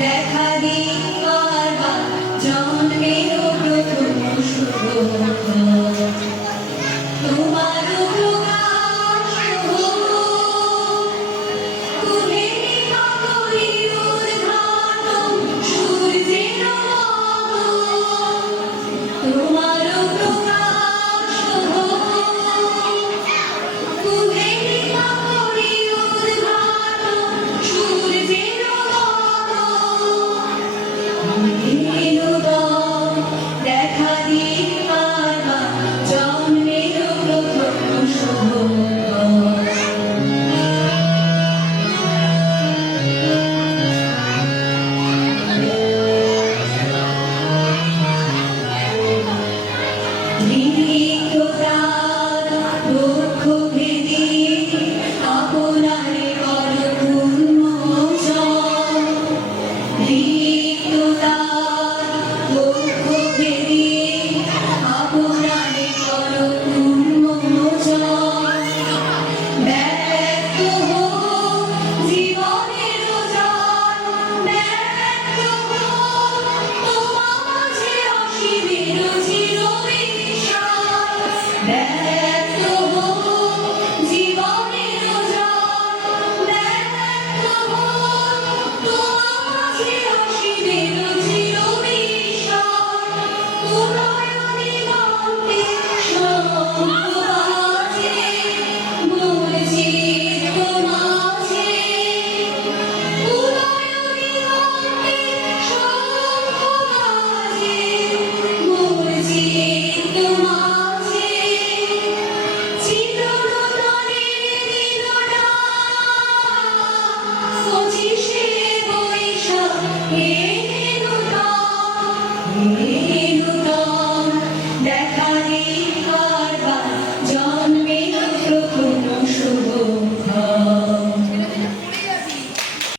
দেখা দিবার জন্মের প্রথম শুভ তোমার প্রকাশ তুমি করি উদ্ঘাটন সূর্যের তোমার প্রকাশ তুমি করি উদ্ঘাটন সূর্যের দেখা দিবার জন্মের প্রথম শুভ দুঃখ ভেদি আপনারে কর উন্মোচন দুঃখ ভেদি আপনারে কর উন্মোচন ব্যক্ত হোক জীবনের ওজন ব্যক্ত হোক তোমার মাঝে অসীমের চিরবিশ্বাস ব্যক্ত হোক জীবনের ওজন ব্যক্ত হোক তোমার মাঝে অসীমের চিরবিশ্বাস উদয়নে গন্তে শঙ্খবাজে বলছি তোমাঝে উদয়নে গন্তে শঙ্খবাজে বলছি তোমাঝে চিরনূতনের দিনটা 25শে বৈশাখ হে নূতন দেখা